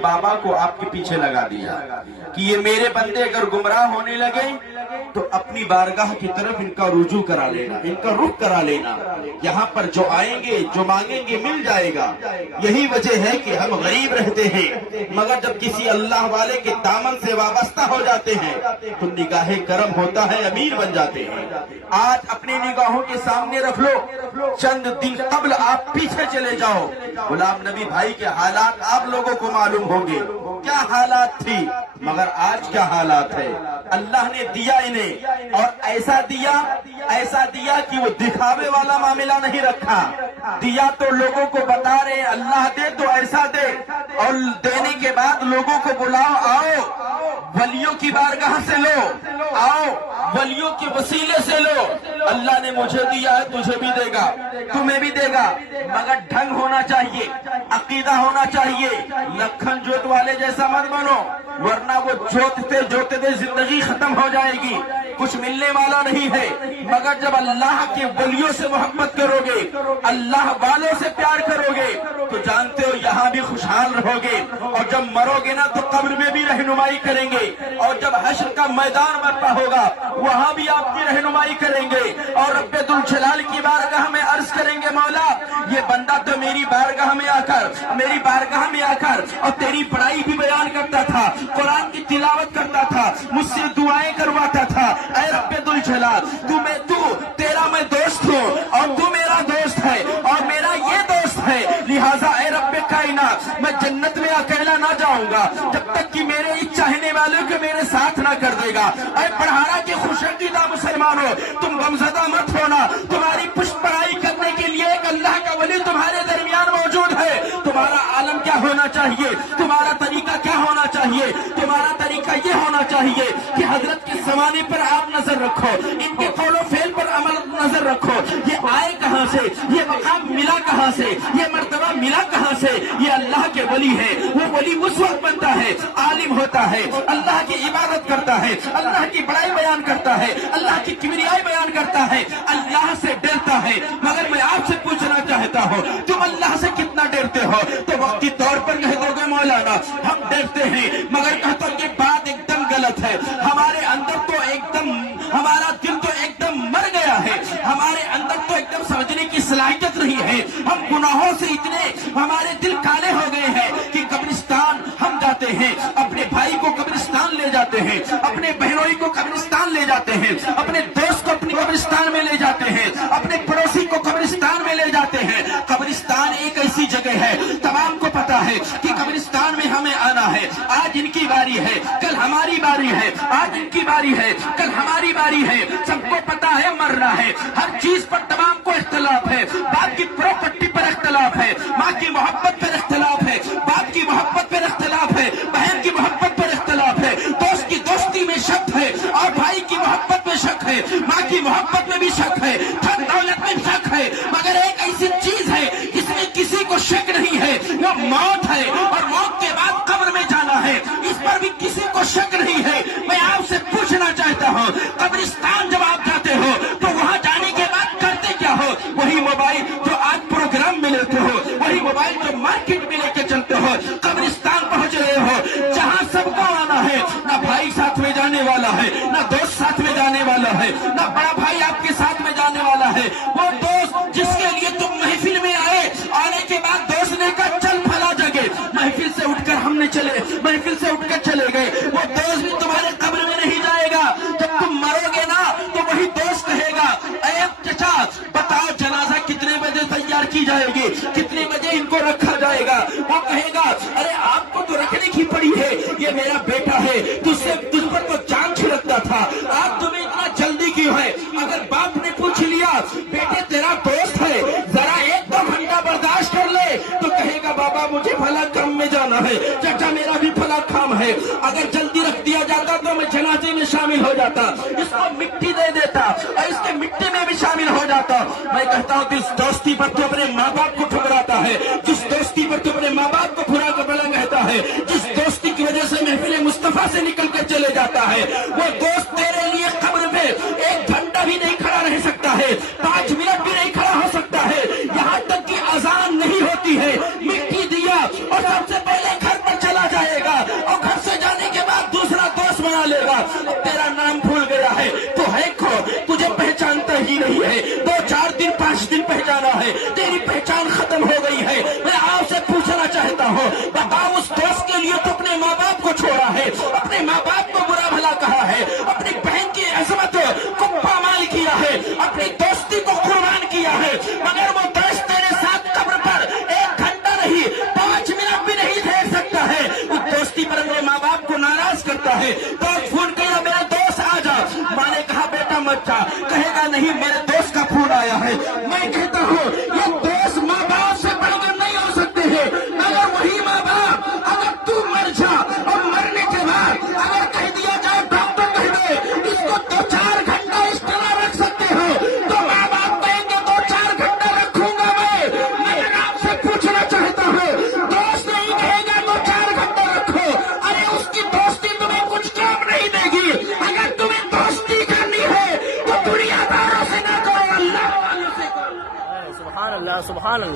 बाबा को आपके पीछे लगा दिया कि ये मेरे बंदे अगर गुमराह होने लगे तो अपनी बारगाह की तरफ इनका रुजू करा लेना, इनका रुख करा लेना। यहाँ पर जो आएंगे, जो मांगेंगे, मिल जाएगा। यही वजह है कि हम गरीब रहते हैं, मगर जब किसी अल्लाह वाले के दामन से वाबस्ता हो जाते हैं तो निगाहे करम होता है, अमीर बन जाते हैं। आज अपनी निगाहों के सामने रख लो, चंद दिन कबल आप पीछे चले जाओ, गुलाम नबी भाई के हालात आप लोगों को मालूम होंगे, क्या हालात थी, मगर आज क्या हालात है। अल्लाह ने दिया इन्हें, और ऐसा दिया कि वो दिखावे वाला मामला नहीं रखा। दिया तो लोगों को बता रहे अल्लाह दे तो ऐसा दे, और देने के बाद लोगों को बुलाओ, आओ वलियों की बारगाह से लो, आओ वलियों के वसीले से लो। अल्लाह ने मुझे दिया है, तुझे भी देगा, तुम्हें भी देगा, मगर ढंग होना चाहिए, अकीदा होना चाहिए। लखन जोत वाले जैसा मत बनो, वरना वो जोतते जिंदगी खत्म हो जाएगी, कुछ मिलने वाला नहीं है। मगर जब अल्लाह के वलियों से मोहब्बत करोगे, अल्लाह वालों से प्यार करोगे, तो जानते हो यहाँ भी खुशहाल रहोगे, और जब मरोगे ना तो कब्र में भी रहनुमाई करेंगे, और जब हश्र का मैदान बर्पा होगा वहाँ भी आपकी रहनुमाई करेंगे, और रब्बे दुल जलाल की बारगाह में अर्ज करेंगे, मौला ये बंदा तो मेरी बारगाह में आकर और तेरी बड़ाई भी बयान करता था, कुरान की तिलावत करता था, मुझसे दुआएं करवाता था। ऐ रब्बे दुल जलाल, तेरा मैं दोस्त हूँ और तू मेरा दोस्त है और मेरा ये दोस्त है, लिहाजा ऐ रब्बे कायनात, मैं जन्नत में अकेला ना जाऊंगा जब तक कि मेरे इस चाहने वालों को मेरे साथ ना कर देगा। ऐ पढ़ाना के खुशकीदा मुसलमानों, तुम गमज़दा मत होना, तुम्हारी पुष्ट पढ़ाई करने के लिए एक अल्लाह का वली तुम्हारे दरमियान मौजूद है। तुम्हारा आलम क्या होना चाहिए, तुम्हारा तरीका क्या होना चाहिए, तुम्हारा तरीका ये होना चाहिए कि हजरत के जमाने पर आप नजर रखो, इनके कौलो फेल पर अमल नजर रखो। ये आए कहाँ से, ये मकाम मिला कहाँ से, ये मर्तबा मिला कहाँ से, ये अल्लाह के वली है। वो वली उस वक्त बनता है, आलिम होता है, अल्लाह की इबादत करता है, अल्लाह की बड़ाई बयान करता है, अल्लाह की किबरियाई बयान करता है, अल्लाह से डरता है। मगर मैं आपसे पूछना चाहता हूँ, तुम अल्लाह से कितना डरते हो? तो वक्ती तौर पर कह दोगे मौलाना हम डरते हैं, मगर कहता हूँ ये बात एकदम गलत है। हमारे अंदर तो एकदम, हमारा दिल तो एकदम मर गया है, हमारे अंदर तो एकदम समझने की सलाहियत नहीं है। हम गुनाहों से इतने हमारे दिल काले हो गए हैं कि कब्रिस्तान हम जाते हैं, अपने भाई को कब्रिस्तान ले जाते हैं, अपने बहनोई को कब्रिस्तान ले जाते हैं, अपने दोस्त को अपनी कब्रिस्तान में ले जाते हैं, अपने पड़ोसी को कब्रिस्तान में ले जाते हैं। कब्रिस्तान एक ऐसी जगह है, तमाम को पता है कि कब्रिस्तान में हमें आना है। आज इनकी बारी है, कल हमारी बारी है, आज इनकी बारी है, कल हमारी बारी है। सबको पता है मरना है, हर चीज पर तमाम को इख्तलाफ है। बाप की प्रॉपर्टी पर इख्तलाफ है, माँ की मोहब्बत पर इख्तलाफ है, बाप की मोहब्बत पर इख्तलाफ है, बहन की मोहब्बत पर इख्तलाफ है, दोस्त की दोस्ती में शक है, और भाई की मोहब्बत में शक है, माँ की मोहब्बत में भी शक है, धन दौलत में शक है। मगर एक ऐसी चीज है इसमें किसी को शक नहीं है, वो मौत है, और मौत के बाद कब्र में जाना है, इस पर भी किसी को शक नहीं है। मैं आपसे पूछना चाहता हूँ, कब्रिस्तान जब आप जाते हो तो वहाँ जाने के बाद करते क्या हो? वही मोबाइल जो आज प्रोग्राम में लेते हो, वही मोबाइल जो मार्केट में लेके चलते हो, कब्रिस्तान पहुँच रहे हो जहाँ सबको आना है। ना भाई साथ में जाने वाला है, ना दोस्त साथ में जाने वाला है, ना बड़ा भाई आपके साथ में जाने वाला है। वो दोस्त जिसके लिए तुम महफिल में आए, आने के बाद दोस्त ने कहा चल फला जगह, महफिल से उठकर हमने चले, महफिल से उठकर चले गए। वो दोस्त भी तुम्हारे कब्र में नहीं जाएगा, जब तुम मरोगे ना तो वही दोस्त कहेगा, ऐ चचा बताओ जनाजा कितने बजे तैयार की जाएगी, कितने बजे इनको रखा जाएगा? वो कहेगा अरे आपको तो रखने की पड़ी है, ये मेरा बेटा है, तुझ पर तो जान छिड़कता था, आज तुम्हें इतना जल्दी क्यों है? अगर बाप ने पूछ लिया बेटे तेरा दोस्त है, जरा 1-2 घंटा बर्दाश्त कर ले, तो कहेगा बाबा मुझे फला काम में जाना है, चाचा मेरा भी फला काम है। अगर जल्दी रख दिया जाता तो मैं जनाजे में शामिल हो जाता, इसको मिट्टी दे देता और इसके मिट्टी में भी शामिल हो जाता। मैं कहता हूँ जिस दोस्ती पर तो अपने माँ बाप को ठुकराता है, जिस दोस्ती पर तो अपने माँ बाप को बुरा बला कहता है, जिस दोस्ती की वजह से महफिल मुस्तफा से निकल कर चले जाता है, वो दोस्त तेरे लिए कब्र पे 1 घंटा भी नहीं खड़ा रह सकता है, 5 मिनट भी नहीं खड़ा हो सकता है, यहाँ तक कि अजान नहीं होती है, मिट्टी दिया और सबसे पहले घर पर चला बना लेगा। तेरा नाम भूल गया है, तो है कौन, तुझे पहचानता ही नहीं है। 2-4 दिन 5 दिन पहचाना है, तेरी पहचान खत्म हो गई है। मैं आपसे पूछना चाहता हूँ, बताओ उस दोस्त के लिए तो अपने माँ बाप को छोड़ा है, अपने माँ बाप को बुरा भला कहा है, अपनी बहन की अजमत को पामाल किया है, अपनी दोस्ती को कुर्बान किया है, मगर वो दोस्त तेरे साथ कब्र पर 1 घंटा नहीं 5 मिनट भी नहीं ठहर सकता है। उस दोस्ती पर अपने माँ बाप को नाराज करता है। दोस्त फोन किया, मेरा दोस्त आ जा, माँ ने कहा बेटा मत जा, कहेगा नहीं मेरे दोस्त का फोन आया है। मैं कहता हूँ ये दोस्त माँ बाप से बढ़कर नहीं हो सकते हैं, मगर वही माँ बाप अगर तू मर जा और मरने के बाद अगर कह दिया जाए डॉक्टर कहे इसको 2-4 घंटा इस तरह रख सकते हो, तो माँ बाप कहेंगे 2-4 घंटा रखूंगा मैं आपसे पूछना चाहता हूँ, दोस्त नहीं कहेगा 2-4 घंटा रखो, अरे उसकी दोस्ती तुम्हें कुछ काम नहीं देगी। अगर तुम्हें दोस्ती करनी है तो दुनियादारों से ना करो, अल्लाह वालों से करो। सुभान अल्लाह सुभान अल्लाह।